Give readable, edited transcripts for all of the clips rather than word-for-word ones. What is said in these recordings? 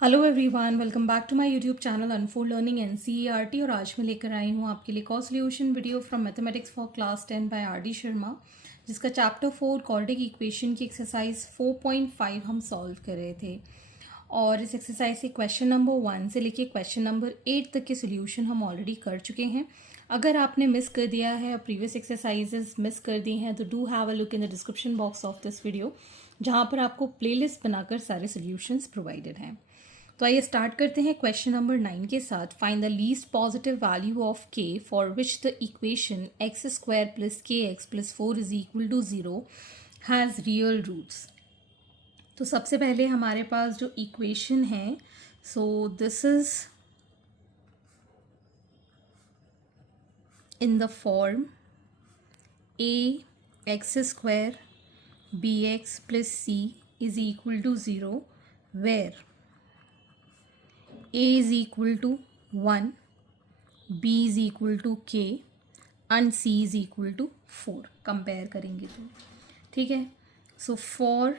Hello everyone, welcome back to my YouTube channel unfold learning NCERT. और आज मैं लेकर आई हूँ आपके लिए कॉ solution video from mathematics for class 10 by R D Sharma, जिसका चैप्टर 4 क्वाड्रेटिक इक्वेशन की एक्सरसाइज 4.5 हम सॉल्व कर रहे थे। और इस एक्सरसाइज से क्वेश्चन नंबर 1 से लेके क्वेश्चन नंबर 8 तक के सोल्यूशन हम ऑलरेडी कर चुके हैं। अगर आपने मिस कर दिया है और प्रीवियस एक्सरसाइजेस मिस कर दी हैं तो do have a look in the description box of this video, जहाँ पर आपको प्लेलिस्ट बनाकर सारे सोल्यूशंस प्रोवाइडेड हैं। तो आइए स्टार्ट करते हैं क्वेश्चन नंबर 9 के साथ। Find the least positive value of k for which the equation x square plus k x plus 4 is equal to 0 has real roots. तो सबसे पहले हमारे पास जो इक्वेशन है, so this is in the form a x square b x plus c is equal to 0 where a is equal to 1, b is equal to k and c is equal to 4। Compare करेंगे तो ठीक है। So for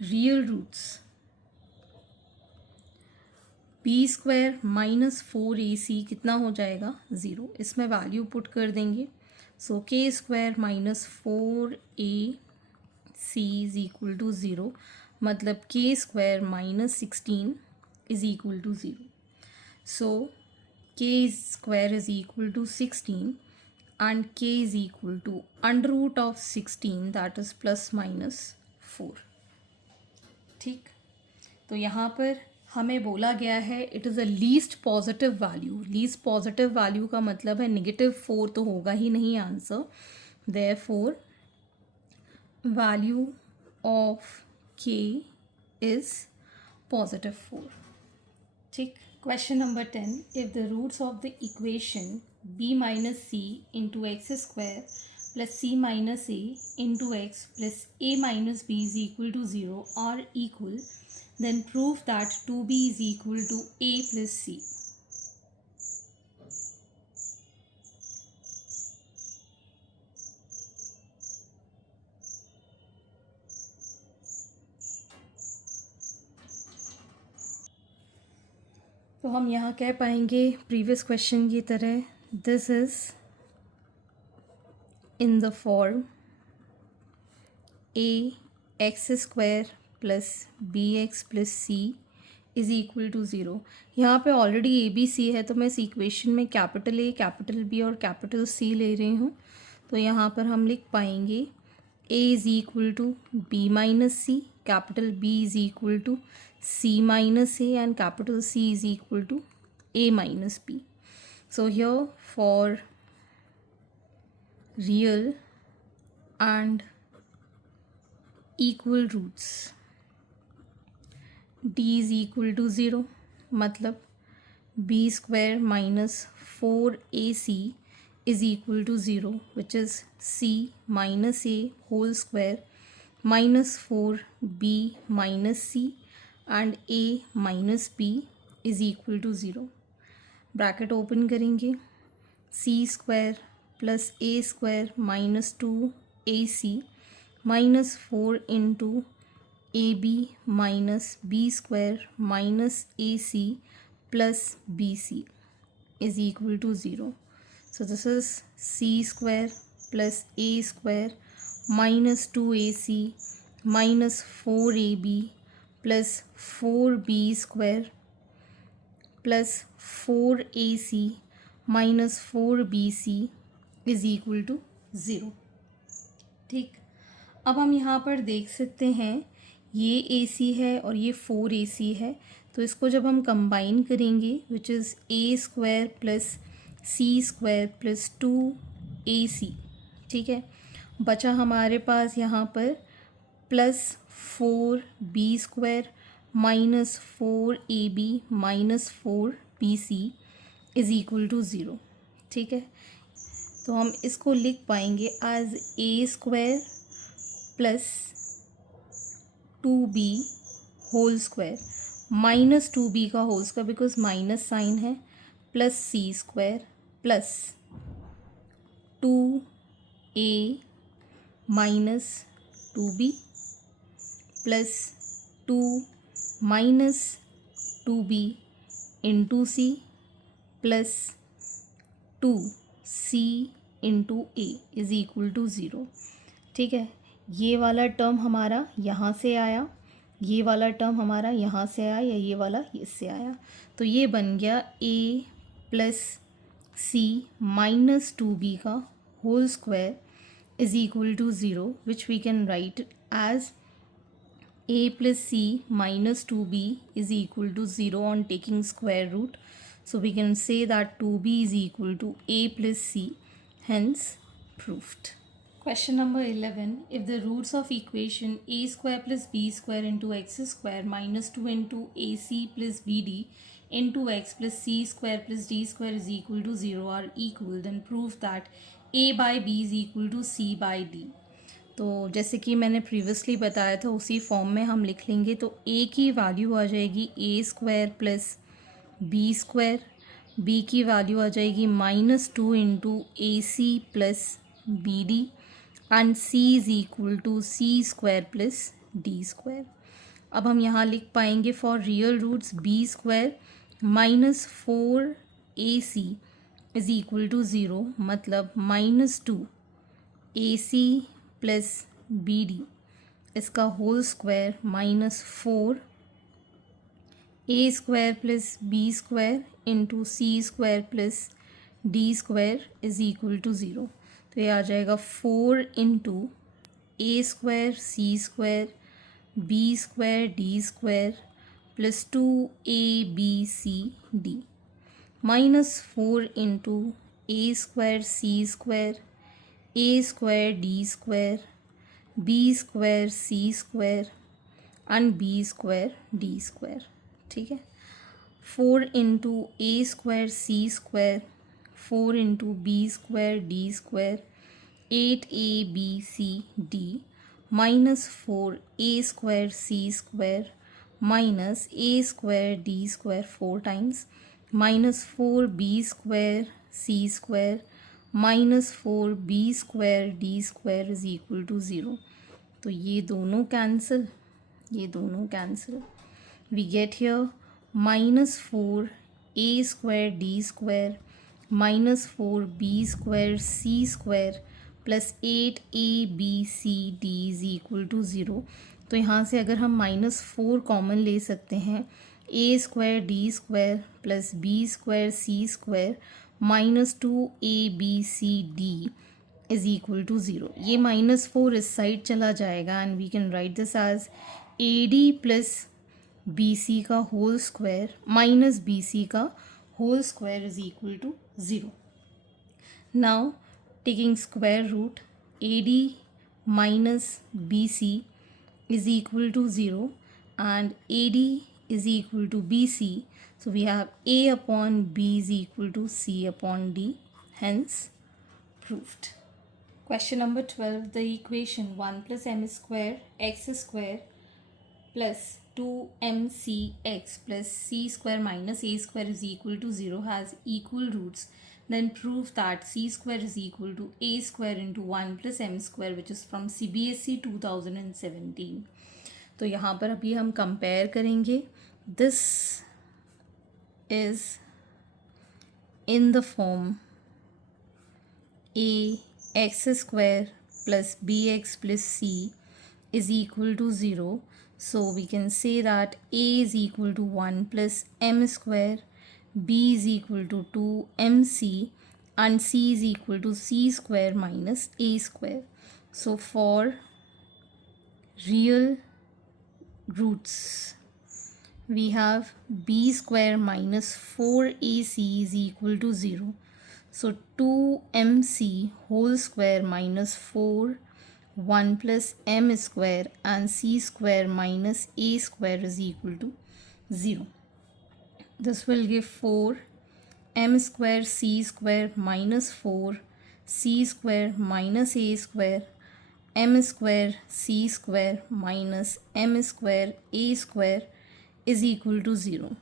real roots b square minus 4ac कितना हो जाएगा 0। इसमें value put कर देंगे। So k square minus 4ac is equal to 0, मतलब k square minus 16 is equal to 0। So k square is equal to 16 and k is equal to under root of 16, that is plus minus 4। ठीक, तो यहाँ पर हमें बोला गया है it is a least positive value. Least positive value का मतलब है -4 तो होगा ही नहीं answer. Therefore value of k is positive 4। ठीक, question number 10, if the roots of the equation b minus c into x square plus c minus a into x plus a minus b is equal to 0 are equal, then prove that 2b is equal to a plus c. तो हम यहाँ कह पाएंगे previous question की तरह, this is in the form a x square plus b x plus c is equal to 0। यहाँ पे already A B C है, तो मैं इस इक्वेशन में कैपिटल ए कैपिटल बी और कैपिटल सी ले रही हूँ। तो यहाँ पर हम लिख पाएंगे A is equal to B minus C, capital B is equal to C minus A and capital C is equal to A minus B. So here for real and equal roots d is equal to 0, मतलब b square minus 4ac is equal to 0, which is c minus a whole square minus 4b minus c and a minus b is equal to 0। Bracket open करेंगे, c square plus A square minus 2ac minus 4 into A B minus B square minus A C plus B C is equal to 0। So this is C square plus A square minus 2ac minus 4ab plus 4b square plus 4ac minus 4bc is equal to 0। ठीक, अब हम यहाँ पर देख सकते हैं ये AC है और ये 4AC है, तो इसको जब हम कंबाइन करेंगे which is a square plus c square plus 2AC। ठीक है, बचा हमारे पास यहाँ पर plus 4b square minus 4ab minus 4bc is equal to 0। ठीक है, तो हम इसको लिख पाएंगे as a square plus 2b whole square minus 2b का whole square because minus sign है, plus c square plus 2a minus 2b plus 2 minus 2b into c plus 2c into A is equal to 0। ठीक है, ये वाला term हमारा यहाँ से आया, ये वाला टर्म हमारा यहाँ से आया, या ये वाला इससे आया, तो ये बन गया a plus c minus 2b का whole square is equal to 0, which we can write as a plus c minus 2b is equal to 0 on taking square root. So we can say that 2b is equal to a plus c, hence proved. Question number 11. If the roots of equation a square plus b square into x square minus 2 into ac plus bd into x plus c square plus d square is equal to 0 are equal, then prove that a by b is equal to c by d. तो जैसे कि मैंने previously बताया था उसी form में हम लिख लेंगे। तो a की वैल्यू आ जाएगी a square plus b square, b की वैल्यू आ जाएगी minus 2 into a C plus b d, and c is equal to c square plus d square. अब हम यहाँ लिख पाएंगे for real roots b square minus 4ac is equal to 0, मतलब minus 2ac plus b d इसका whole square minus 4 a square plus b square into c square plus d square is equal to 0। तो ये आ जाएगा 4 into a square C square b square D square plus 2abcd minus 4 into a square C square a square D square b square C square and b square D square. ठीक है, 4 into a square C square 4 into b square D square 8abcd minus 4 a square C square minus a square D square 4 times minus 4b square C square minus 4b square D square is equal to 0। तो ये दोनों cancel, ये दोनों cancel, we get here minus 4a square D square minus 4b square C square plus 8abcd is equal to 0। तो यहाँ से अगर हम माइनस 4 कॉमन ले सकते हैं, a square D square plus b square C square minus 2abcd is equal to 0। ये minus 4 इस साइड चला जाएगा and we can write this as ad plus B c का whole square minus b c का whole square is equal to 0। Now taking square root ad minus b c is equal to 0 and AD is equal to BC. So we have A upon B is equal to C upon D, hence proved. Question number 12. The equation 1 plus m square x square plus 2mcx plus c square minus a square is equal to 0 has equal roots. Then prove that c square is equal to a square into 1 plus m square, which is from CBSE 2017. तो यहाँ पर अभी हम compare करेंगे। This is in the form a x square plus bx plus c is equal to 0. So we can say that a is equal to 1 plus m square, b is equal to 2mc and c is equal to c square minus a square. So for real roots we have b square minus 4ac is equal to 0. So 2mc whole square minus 4 1 plus m square and c square minus a square is equal to 0. This will give 4 m square c square minus 4 c square minus a square m square c square minus m square a square is equal to 0.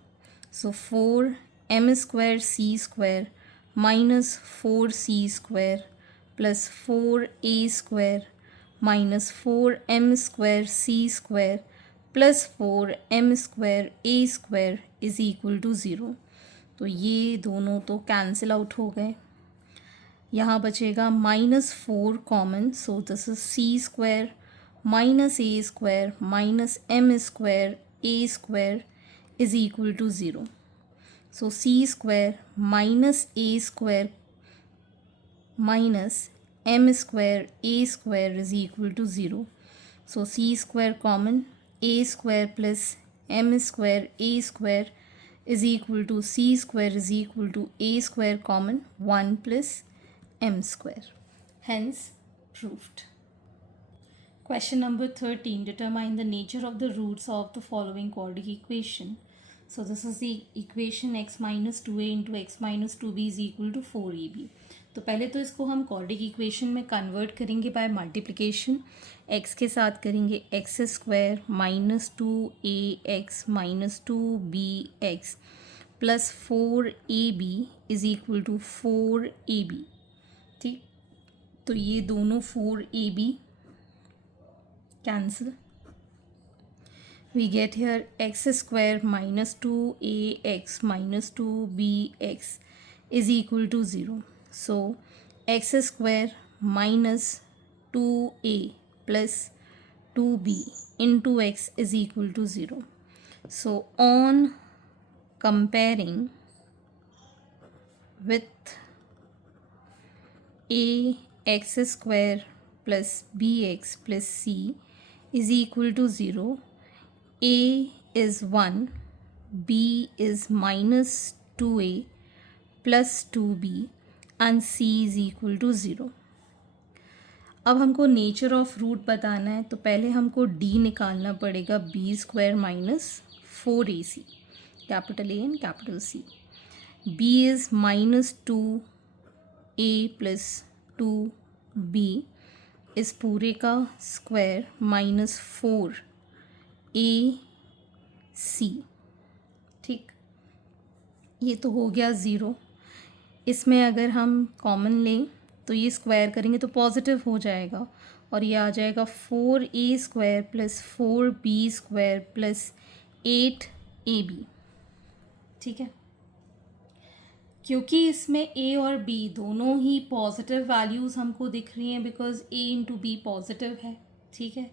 So 4 m square c square minus 4c square plus 4a square minus 4m square c square plus 4m² a² is equal to 0। तो ये दोनों तो cancel out हो गए। यहाँ बचेगा -4 common, so this is c² -a² -m² a² is equal to 0। So c² -a² -m² a² is equal to 0. So c² common, a² plus m² a² is equal to c² is equal to a² common 1 plus m². Hence proved. Question number 13. Determine the nature of the roots of the following quadratic equation. So this is the equation x minus 2a into x minus 2b is equal to 4ab. तो पहले तो इसको हम quadric equation में convert करेंगे by multiplication. x के साथ करेंगे x² minus 2ax minus 2bx plus 4ab is equal to 4ab। ठीक, तो ये दोनों 4ab cancel. We get here x² minus 2ax minus 2bx is equal to 0. So x² minus 2a plus 2b into x is equal to 0. So on comparing with a x² plus bx plus c is equal to 0, a is 1, b is minus 2a plus 2b and c is equal to 0. अब हमको nature of root बताना है, तो पहले हमको d निकालना पड़ेगा b² minus 4ac, capital A and capital C. b is minus 2a plus 2b इस पूरे का स्क्वायर माइनस 4ac. ठीक, ये तो हो गया ज़ीरो। इसमें अगर हम कॉमन लें तो ये स्क्वायर करेंगे तो पॉजिटिव हो जाएगा और ये आ जाएगा 4a² plus 4b² plus 8ab। ठीक है, क्योंकि इसमें a और b दोनों ही पॉजिटिव वैल्यूज़ हमको दिख रही हैं because a into B positive है। ठीक है,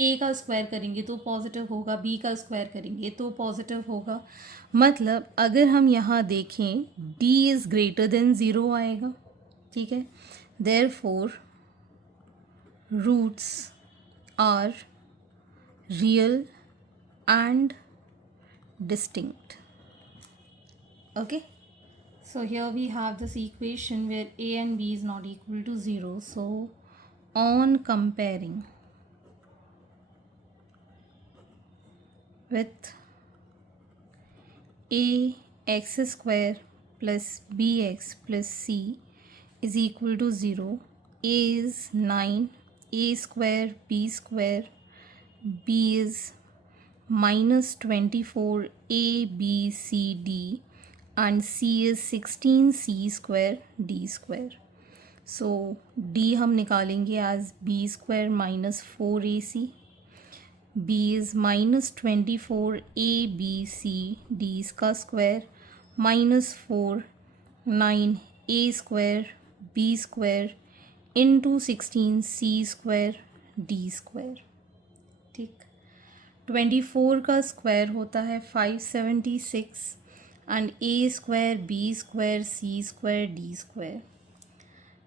a का स्क्वायर करेंगे तो पॉजिटिव होगा, b का स्क्वायर करेंगे तो पॉजिटिव होगा। मतलब अगर हम यहाँ देखें d इज़ ग्रेटर देन 0 आएगा। ठीक है, therefore roots are real and distinct. Okay, so here we have this equation where a and b is not equal to 0. So on comparing with a x² plus bx plus c is equal to 0, a is 9, a² b², b is minus 24 a b c d and c is 16c² d². So d हम निकालेंगे as b² minus 4ac, b is minus 24 a b c d इसका square minus 4 9 a² b² into 16c² d². ठीक, 24 का square होता है 576 and a² b² c² d².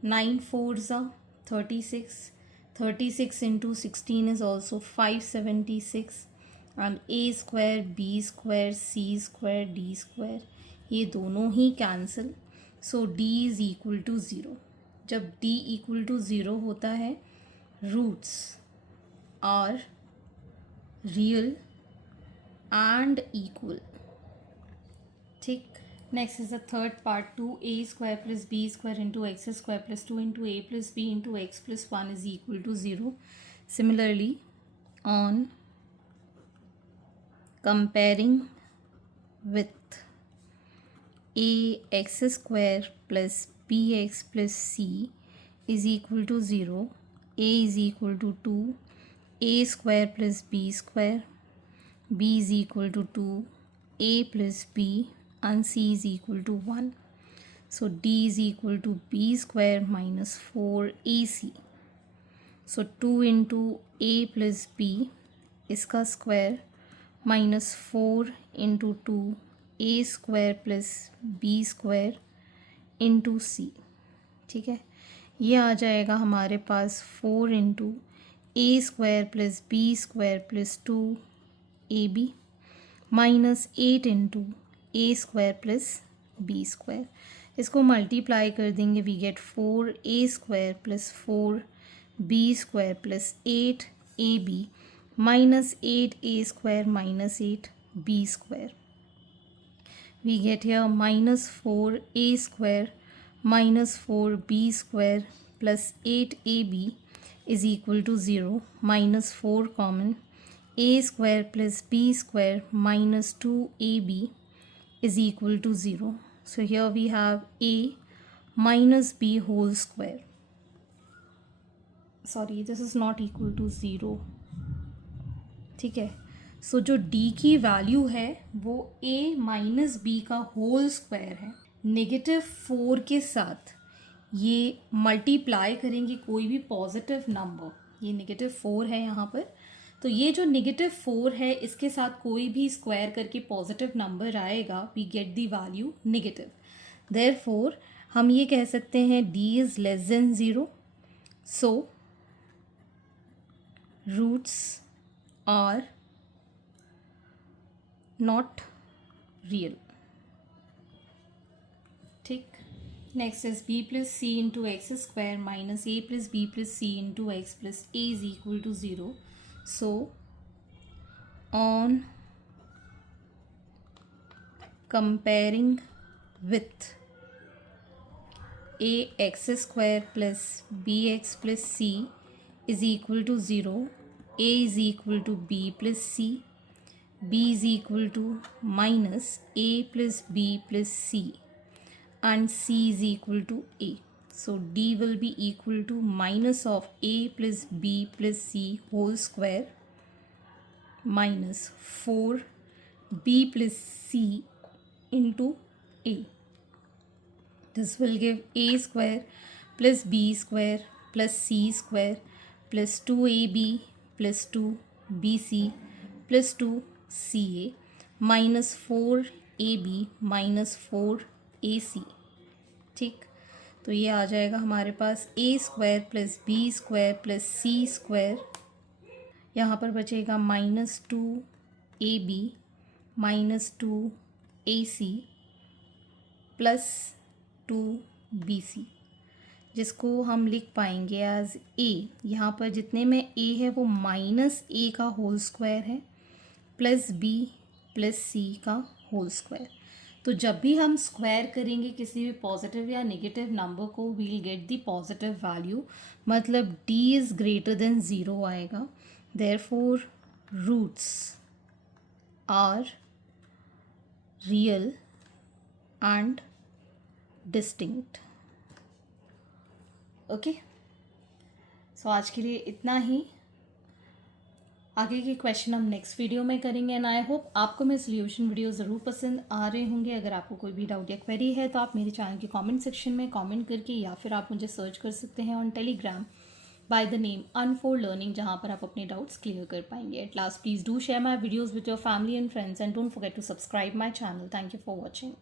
9 4s are 36. 36 into 16 is also 576 and a² b² c² d². ये दोनों ही cancel. So d is equal to 0. जब d equal to 0 होता है roots are real and equal. ठीक, next is the third part. 2a² plus b² into x² plus 2 into a plus b into x plus 1 is equal to 0. Similarly, on comparing with a x² plus bx plus c is equal to 0, a is equal to 2, a² plus b², b is equal to 2, a plus b, and c is equal to 1. So d is equal to b square minus 4ac. So 2 into a plus b इसका square minus 4 into 2 a square plus b square into c. ठीक है, ये आ जाएगा हमारे पास 4 into a square plus b square plus 2ab minus 8 into a square plus b square. इसको multiply कर देंगे, we get 4a square plus 4b square plus 8ab minus 8a square minus 8b square. We get here minus 4a square minus 4b square plus 8ab is equal to 0, minus 4 common, a square plus b square minus 2ab is equal to 0. So here we have a minus b whole square. Sorry, this is not equal to 0. ठीक है, सो जो d की value है वो a minus b का whole square है. -4 के साथ ये मल्टीप्लाई करेंगे कोई भी पॉजिटिव नंबर, ये -4 है यहाँ पर, तो ये जो -4 है इसके साथ कोई भी स्क्वायर करके पॉजिटिव नंबर आएगा, we get the value negative. Therefore हम ये कह सकते हैं d is less than 0. So roots are not real. ठीक, next is b plus c into x square minus a plus b plus c into x plus a is equal to 0. So on comparing with a x square plus b x plus c is equal to 0, a is equal to b plus C, b is equal to minus a plus b plus c, and c is equal to a. So d will be equal to minus of a plus b plus c whole square minus 4b plus c into a. This will give a square plus b square plus c square plus 2ab plus 2bc plus 2ca minus 4ab minus 4ac. ठीक, तो ये आ जाएगा हमारे पास a square plus b square plus c square, यहाँ पर बचेगा -2ab minus 2ac plus 2bc, जिसको हम लिख पाएंगे एज a. यहाँ पर जितने में a है वो माइनस a का होल स्क्वायर है प्लस b प्लस c का होल स्क्वायर. तो जब भी हम स्क्वायर करेंगे किसी भी पॉजिटिव या नेगेटिव नंबर को, we'll get the positive value, मतलब d इज़ ग्रेटर देन 0 आएगा. Therefore roots are real and distinct. Okay, so आज के लिए इतना ही. आगे के क्वेश्चन हम नेक्स्ट वीडियो में करेंगे. एंड आई होप आपको मेरे सोल्यूशन वीडियो ज़रूर पसंद आ रहे होंगे. अगर आपको कोई भी डाउट या क्वेरी है तो आप मेरे चैनल के कमेंट सेक्शन में कमेंट करके, या फिर आप मुझे सर्च कर सकते हैं on Telegram by the name Unfold Learning, जहाँ पर आप अपने डाउट्स क्लियर कर पाएंगे. At last, please do share my videos with your family and friends and don't forget to subscribe my channel. Thank you for watching.